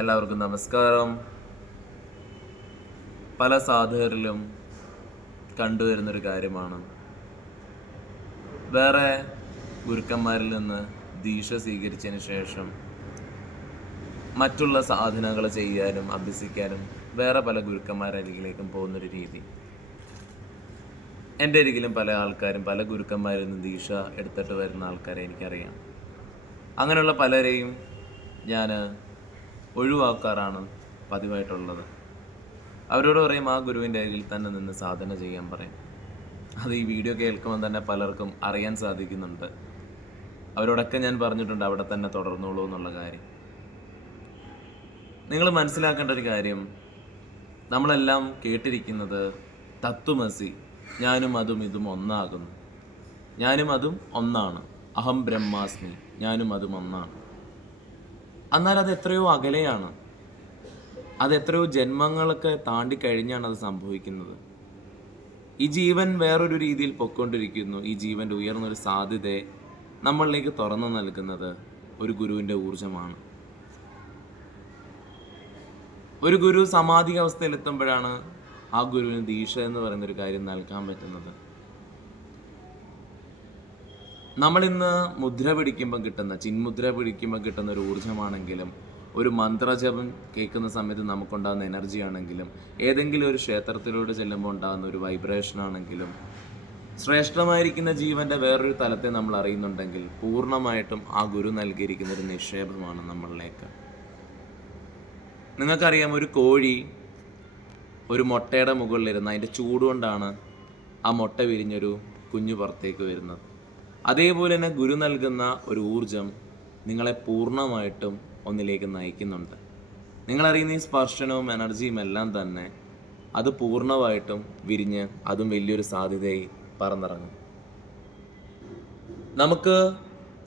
എല്ലാവർക്കും നമസ്കാരം. പല സാധകരിലും കണ്ടുവരുന്നൊരു കാര്യമാണ് വേറെ ഗുരുക്കന്മാരിൽ നിന്ന് ദീക്ഷ സ്വീകരിച്ചതിന് ശേഷം മറ്റുള്ള സാധനകൾ ചെയ്യാനും അഭ്യസിക്കാനും വേറെ പല ഗുരുക്കന്മാരരികിലേക്കും പോകുന്നൊരു രീതി. എൻ്റെ അരികിലും പല ആൾക്കാരും പല ഗുരുക്കന്മാരിൽ നിന്ന് ദീക്ഷ എടുത്തിട്ട് വരുന്ന ആൾക്കാരെ എനിക്കറിയാം. അങ്ങനെയുള്ള പലരെയും ഞാൻ ഒഴിവാക്കാറാണ് പതിവായിട്ടുള്ളത്. അവരോട് പറയും ആ ഗുരുവിൻ്റെ അരികിൽ തന്നെ നിന്ന് സാധന ചെയ്യാൻ പറയും. അത് ഈ വീഡിയോ കേൾക്കുമ്പോൾ തന്നെ പലർക്കും അറിയാൻ സാധിക്കുന്നുണ്ട്. അവരോടൊക്കെ ഞാൻ പറഞ്ഞിട്ടുണ്ട് അവിടെ തന്നെ തുടർന്നോളൂ എന്നുള്ള കാര്യം. നിങ്ങൾ മനസ്സിലാക്കേണ്ട ഒരു കാര്യം, നമ്മളെല്ലാം കേട്ടിരിക്കുന്നത് തത്വമസി, ഞാനും അതും ഇതും ഒന്നാകുന്നു, ഞാനും അതും ഒന്നാണ്, അഹം ബ്രഹ്മാസ്മി, ഞാനും അതും ഒന്നാണ്. എന്നാൽ അത് എത്രയോ അകലെയാണ്. അത് എത്രയോ ജന്മങ്ങളൊക്കെ താണ്ടിക്കഴിഞ്ഞാണ് അത് സംഭവിക്കുന്നത്. ഈ ജീവൻ വേറൊരു രീതിയിൽ പൊയ്ക്കൊണ്ടിരിക്കുന്നു. ഈ ജീവൻ്റെ ഉയർന്നൊരു സാധ്യതയെ നമ്മളിലേക്ക് തുറന്നു നൽകുന്നത് ഒരു ഗുരുവിൻ്റെ ഊർജമാണ്. ഒരു ഗുരു സമാധി അവസ്ഥയിലെത്തുമ്പോഴാണ് ആ ഗുരുവിന് ദീക്ഷ എന്ന് പറയുന്നൊരു കാര്യം നൽകാൻ പറ്റുന്നത്. നമ്മളിന്ന് മുദ്ര പിടിക്കുമ്പോൾ കിട്ടുന്ന, ചിന്മുദ്ര പിടിക്കുമ്പോൾ കിട്ടുന്ന ഒരു ഊർജ്ജമാണെങ്കിലും, ഒരു മന്ത്രജപം കേൾക്കുന്ന സമയത്ത് നമുക്കുണ്ടാകുന്ന എനർജി ആണെങ്കിലും, ഏതെങ്കിലും ഒരു ക്ഷേത്രത്തിലൂടെ ചെല്ലുമ്പോൾ ഉണ്ടാകുന്ന ഒരു വൈബ്രേഷൻ ആണെങ്കിലും, ശ്രേഷ്ഠമായിരിക്കുന്ന ജീവൻ്റെ വേറൊരു തലത്തെ നമ്മൾ അറിയുന്നുണ്ടെങ്കിൽ പൂർണ്ണമായിട്ടും ആ ഗുരു നൽകിയിരിക്കുന്ന ഒരു നിക്ഷേപമാണ് നമ്മളിലേക്ക്. നിങ്ങൾക്കറിയാം, ഒരു കോഴി ഒരു മുട്ടയുടെ മുകളിലിരുന്ന് അതിൻ്റെ ചൂടുകൊണ്ടാണ് ആ മുട്ട വിരിഞ്ഞൊരു കുഞ്ഞു പുറത്തേക്ക് വരുന്നത്. അതേപോലെ തന്നെ ഗുരു നൽകുന്ന ഒരു ഊർജം നിങ്ങളെ പൂർണ്ണമായിട്ടും ഒന്നിലേക്ക് നയിക്കുന്നുണ്ട്. നിങ്ങളറിയുന്ന ഈ സ്പർശനവും എനർജിയും എല്ലാം തന്നെ അത് പൂർണ്ണമായിട്ടും വിരിഞ്ഞ് അതും വലിയൊരു സാധ്യതയായി പറന്നിറങ്ങും. നമുക്ക്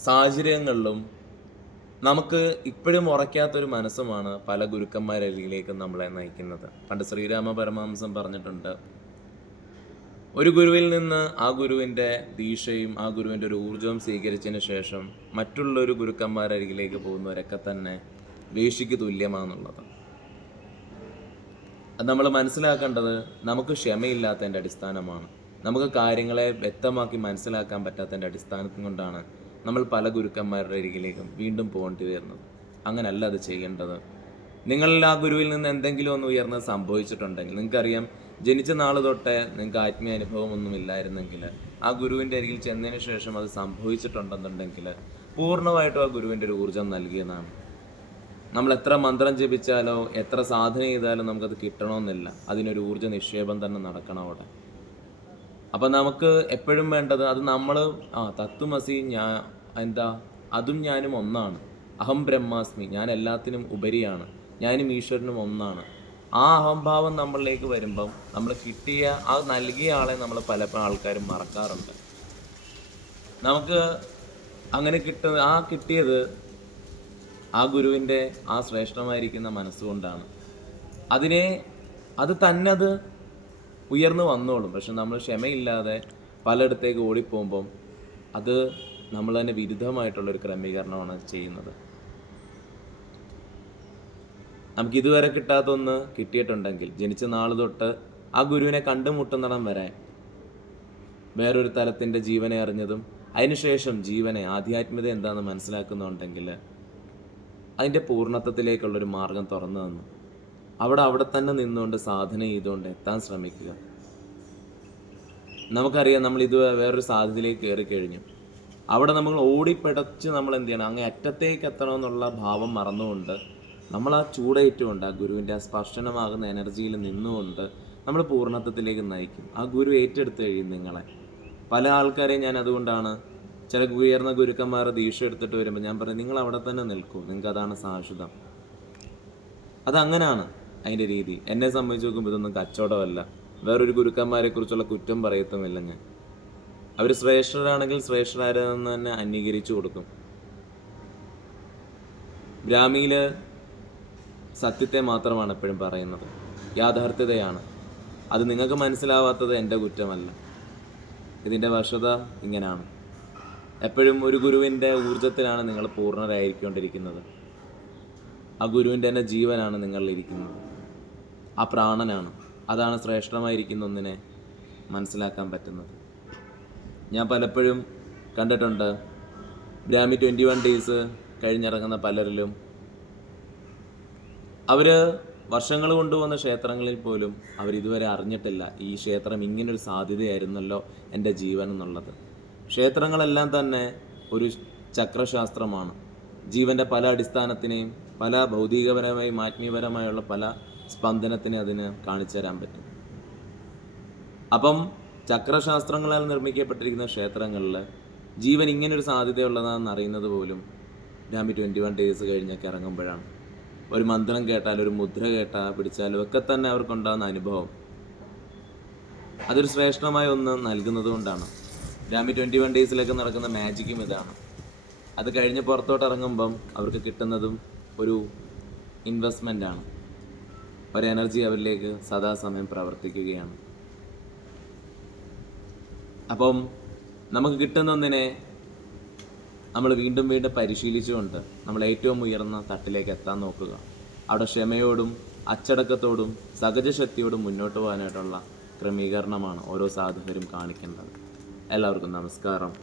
സാഹചര്യങ്ങളിലും നമുക്ക് ഇപ്പോഴും ഉറയ്ക്കാത്തൊരു മനസ്സുമാണ് പല ഗുരുക്കന്മാരരികിലേക്ക് നമ്മളെ നയിക്കുന്നത്. പണ്ട് ശ്രീരാമ പരമഹംസം പറഞ്ഞിട്ടുണ്ട്, ഒരു ഗുരുവിൽ നിന്ന് ആ ഗുരുവിൻ്റെ ദീക്ഷയും ആ ഗുരുവിൻ്റെ ഒരു ഊർജവും സ്വീകരിച്ചതിന് ശേഷം മറ്റുള്ളൊരു ഗുരുക്കന്മാരരികിലേക്ക് പോകുന്നവരൊക്കെ തന്നെ വേശ്യയ്ക്ക് തുല്യമാണെന്നുള്ളത്. അത് നമ്മൾ മനസ്സിലാക്കേണ്ടത് നമുക്ക് ക്ഷമയില്ലാത്തതിൻ്റെ അടിസ്ഥാനമാണ്. നമുക്ക് കാര്യങ്ങളെ വ്യക്തമാക്കി മനസ്സിലാക്കാൻ പറ്റാത്തതിൻ്റെ അടിസ്ഥാനത്തിൽ കൊണ്ടാണ് നമ്മൾ പല ഗുരുക്കന്മാരുടെ അരികിലേക്കും വീണ്ടും പോകേണ്ടി വരുന്നത്. അങ്ങനല്ല അത് ചെയ്യേണ്ടത്. നിങ്ങളിൽ ആ ഗുരുവിൽ നിന്ന് എന്തെങ്കിലും ഒന്ന് ഉയർന്ന് സംഭവിച്ചിട്ടുണ്ടെങ്കിൽ, നിങ്ങൾക്കറിയാം, ജനിച്ച നാൾ തൊട്ടേ നിങ്ങൾക്ക് ആത്മീയ അനുഭവമൊന്നും ഇല്ലായിരുന്നെങ്കിൽ ആ ഗുരുവിൻ്റെ അരികിൽ ചെന്നതിന് ശേഷം അത് സംഭവിച്ചിട്ടുണ്ടെന്നുണ്ടെങ്കിൽ പൂർണ്ണമായിട്ടും ആ ഗുരുവിൻ്റെ ഒരു ഊർജം നൽകിയതാണ്. നമ്മൾ എത്ര മന്ത്രം ജപിച്ചാലോ എത്ര സാധന ചെയ്താലും നമുക്കത് കിട്ടണമെന്നില്ല. അതിനൊരു ഊർജ നിക്ഷേപം തന്നെ നടക്കണം അവിടെ. അപ്പം നമുക്ക് എപ്പോഴും വേണ്ടത് അത് നമ്മൾ തത്വമസി, അതും ഞാനും ഒന്നാണ്, അഹം ബ്രഹ്മാസ്മി, ഞാൻ എല്ലാത്തിനും ഉപരിയാണ്, ഞാനും ഈശ്വരനും ഒന്നാണ്. ആ അഹംഭാവം നമ്മളിലേക്ക് വരുമ്പം നമ്മൾ കിട്ടിയ ആ നൽകിയ ആളെ നമ്മൾ പല ആൾക്കാരും മറക്കാറുണ്ട്. നമുക്ക് അങ്ങനെ കിട്ടിയത് ആ ഗുരുവിൻ്റെ ആ ശ്രേഷ്ഠമായിരിക്കുന്ന മനസ്സുകൊണ്ടാണ്. അത് തന്നെ അത് ഉയർന്നു വന്നോളും. പക്ഷെ നമ്മൾ ക്ഷമയില്ലാതെ പലയിടത്തേക്ക് ഓടിപ്പോകുമ്പം അത് നമ്മൾ തന്നെ വിരുദ്ധമായിട്ടുള്ളൊരു ക്രമീകരണമാണ് ചെയ്യുന്നത്. നമുക്കിതുവരെ കിട്ടാത്തൊന്ന് കിട്ടിയിട്ടുണ്ടെങ്കിൽ ജനിച്ച നാൾ തൊട്ട് ആ ഗുരുവിനെ കണ്ടുമുട്ടുന്നിടം വരെ വേറൊരു തലത്തിൻ്റെ ജീവനെ അറിഞ്ഞതും അതിനുശേഷം ജീവനെ, ആധ്യാത്മികത എന്താണെന്ന് മനസ്സിലാക്കുന്നുണ്ടെങ്കിൽ അതിൻ്റെ പൂർണ്ണത്വത്തിലേക്കുള്ളൊരു മാർഗം തുറന്നു തന്നു അവിടെ തന്നെ നിന്നുകൊണ്ട് സാധന ചെയ്തുകൊണ്ട് എത്താൻ ശ്രമിക്കുക. നമുക്കറിയാം, നമ്മൾ വേറൊരു സാധ്യതയിലേക്ക് കയറിക്കഴിഞ്ഞു. അവിടെ നമ്മൾ ഓടിപ്പിടച്ച് നമ്മൾ എന്ത് ചെയ്യണം, അങ്ങേ അറ്റത്തേക്ക് എത്തണമെന്നുള്ള ഭാവം മറന്നുകൊണ്ട് നമ്മൾ ആ ചൂടേറ്റുകൊണ്ട് ആ ഗുരുവിൻ്റെ ആ സ്പർശനമാകുന്ന എനർജിയിൽ നിന്നുകൊണ്ട് നമ്മൾ പൂർണ്ണത്വത്തിലേക്ക് നയിക്കും. ആ ഗുരു ഏറ്റെടുത്ത് കഴിയും നിങ്ങളെ. പല ആൾക്കാരെയും ഞാൻ അതുകൊണ്ടാണ് ചില ഉയർന്ന ഗുരുക്കന്മാരെ ദീക്ഷ എടുത്തിട്ട് വരുമ്പോൾ ഞാൻ പറയും, നിങ്ങൾ അവിടെ തന്നെ നിൽക്കൂ, നിങ്ങൾക്ക് അതാണ് ശാശ്വതം. അതങ്ങനെയാണ് അതിൻ്റെ രീതി. എന്നെ സംബന്ധിച്ച് നോക്കുമ്പോൾ ഇതൊന്നും കച്ചവടമല്ല. വേറൊരു ഗുരുക്കന്മാരെ കുറിച്ചുള്ള കുറ്റം പറയത്തുമില്ല ഞാൻ. അവർ ശ്രേഷ്ഠരാണെങ്കിൽ ശ്രേഷ്ഠരാരെന്ന് തന്നെ അംഗീകരിച്ചു കൊടുക്കും. ബ്രാഹ്മിയിൽ സത്യത്തെ മാത്രമാണ് എപ്പോഴും പറയുന്നത്, യാഥാർത്ഥ്യതയാണ്. അത് നിങ്ങൾക്ക് മനസ്സിലാവാത്തത് എൻ്റെ കുറ്റമല്ല. ഇതിൻ്റെ വശത ഇങ്ങനെയാണ്. എപ്പോഴും ഒരു ഗുരുവിൻ്റെ ഊർജത്തിലാണ് നിങ്ങൾ പൂർണ്ണരായിരിക്കൊണ്ടിരിക്കുന്നത്. ആ ഗുരുവിൻ്റെ തന്നെ ജീവനാണ് നിങ്ങളിലിരിക്കുന്നത്. ആ പ്രാണനാണ്. അതാണ് ശ്രേഷ്ഠമായിരിക്കുന്ന ഒന്നിനെ മനസ്സിലാക്കാൻ പറ്റുന്നത്. ഞാൻ പലപ്പോഴും കണ്ടിട്ടുണ്ട്, ബ്രാഹ്മി 21 ഡേയ്സ് കഴിഞ്ഞിറങ്ങുന്ന പലരിലും അവർ വർഷങ്ങൾ കൊണ്ടുവന്ന ക്ഷേത്രങ്ങളിൽ പോലും അവരിതുവരെ അറിഞ്ഞിട്ടില്ല ഈ ക്ഷേത്രം ഇങ്ങനൊരു സാധ്യതയായിരുന്നല്ലോ എൻ്റെ ജീവൻ എന്നുള്ളത്. ക്ഷേത്രങ്ങളെല്ലാം തന്നെ ഒരു ചക്രശാസ്ത്രമാണ്. ജീവൻ്റെ പല അടിസ്ഥാനത്തിനെയും പല ഭൗതികപരമായും ആത്മീയപരമായുള്ള പല സ്പന്ദനത്തിനെ അതിന് കാണിച്ചു തരാൻ പറ്റും. അപ്പം ചക്രശാസ്ത്രങ്ങളാൽ നിർമ്മിക്കപ്പെട്ടിരിക്കുന്ന ക്ഷേത്രങ്ങളിൽ ജീവൻ ഇങ്ങനൊരു സാധ്യതയുള്ളതാണെന്ന് അറിയുന്നത് പോലും ബ്രാഹ്മി 21 ഡേയ്സ് കഴിഞ്ഞൊക്കെ ഇറങ്ങുമ്പോഴാണ്. ഒരു മന്ത്രം കേട്ടാൽ, ഒരു മുദ്ര കേട്ടാൽ, പിടിച്ചാലും ഒക്കെ തന്നെ അവർക്കുണ്ടാകുന്ന അനുഭവം അതൊരു ശ്രേഷ്ഠമായ ഒന്ന് നൽകുന്നത് കൊണ്ടാണ്. ബ്രാഹ്മി 21 ഡേയ്സിലൊക്കെ നടക്കുന്ന മാജിക്കും ഇതാണ്. അത് കഴിഞ്ഞ് പുറത്തോട്ട് ഇറങ്ങുമ്പം അവർക്ക് കിട്ടുന്നതും ഒരു ഇൻവെസ്റ്റ്മെൻ്റാണ്. ഒരു എനർജി അവരിലേക്ക് സദാസമയം പ്രവർത്തിക്കുകയാണ്. അപ്പം നമുക്ക് കിട്ടുന്ന ഒന്നിനെ നമ്മൾ വീണ്ടും വീണ്ടും പരിശീലിച്ചുകൊണ്ട് നമ്മൾ ഏറ്റവും ഉയർന്ന തട്ടിലേക്ക് എത്താൻ നോക്കുക. അവിടെ ക്ഷമയോടും അച്ചടക്കത്തോടും സഹജശക്തിയോടും മുന്നോട്ട് പോകാനായിട്ടുള്ള ക്രമീകരണമാണ് ഓരോ സാധകരും കാണിക്കേണ്ടത്. എല്ലാവർക്കും നമസ്കാരം.